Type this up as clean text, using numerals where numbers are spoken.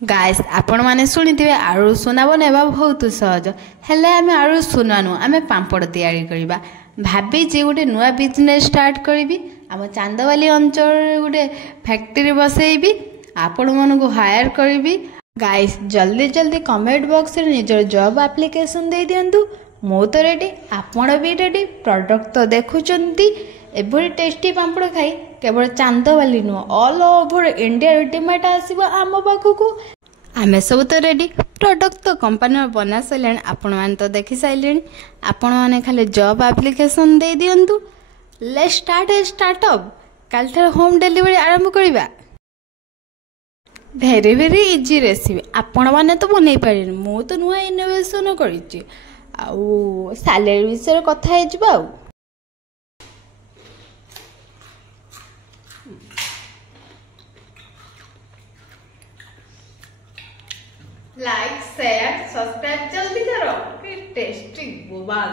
Guys आपण माने सुनिथिबे आलू सोना बनेबा बहुत सहज हेले आमे आलू सोनानु आमे पांपड़ तैयारी करिबा भाबी जे गोटे नुआ बिजनेस स्टार्ट करिबी आम चांदवाली अंचल गोटे फैक्ट्री बसैबी आपण मानकु हायर करिबी। गाइस जल्दी जल्दी कमेंट बॉक्स रे निजर जॉब एप्लीकेशन दे दियंतु। मो तो रेडी आपण भी रेडी प्रोडक्ट तो देखुचंती एभरी टेस्टी पांपड़ खाई केवल चांदवाली नुह ऑल ओवर इंडिया डिमांड आसीबो आम पाखकु आमे सब तो रेडी प्रोडक्ट तो कंपनी बना सारे आपण मैंने तो देखी सारे आपण मैंने खाली जॉब एप्लीकेशन दे दियंतु। लेट्स स्टार्ट ए स्टार्टअप काल होम डिलीवरी आरंभ करिबा। भेरी भेरी इजी रेसिपी आपण मैंने तो बनै पारे मु तो नुआ इनोवेशन करिछि आउ सैलरी विषय कथा हे जिबा आउ लाइक शेयर सब्सक्राइब जल्दी करो कि टेस्टी बोबाल।